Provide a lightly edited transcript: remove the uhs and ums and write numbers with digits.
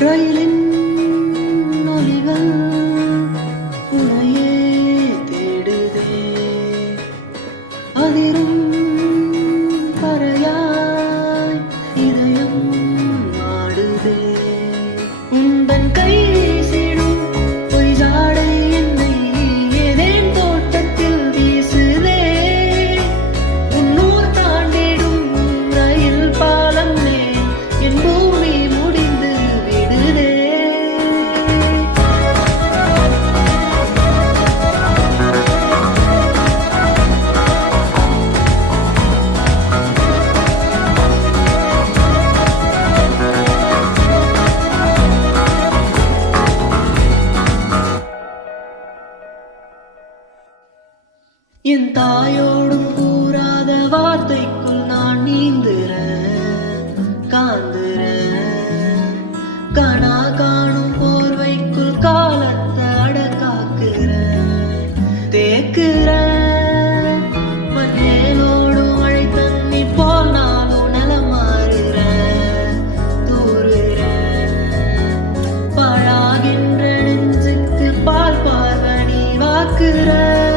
ரயிலின் நொலிகள் உனையே தேடுதே அதிரும் பறையாய் இதயம் ஆடுதே உந்தன் கை சீடும் பொய் ஜாடை என்னை ஏதேன் தோட்டத்தில் வீசுதே உன்னூர் தாண்டிடும் ரயில் பாலம் மேல் என் பூமி முடிந்து விடுதே என் தாயோடும் கூறாத வார்த்தைக்குள் நான் நீந்துறேன் காந்துறேன் காணா காணும் போர்வைக்குள் காலத்தை அடக்காக்குறேன் தேக்குறேன் மண்ணேலோடும் மழை தண்ணி போல் நானும் நிலம் மாறுறேன் தூறுறேன் பாழாகின்ற நெஞ்சுக்கு பால் பார்வனி வாக்குறேன்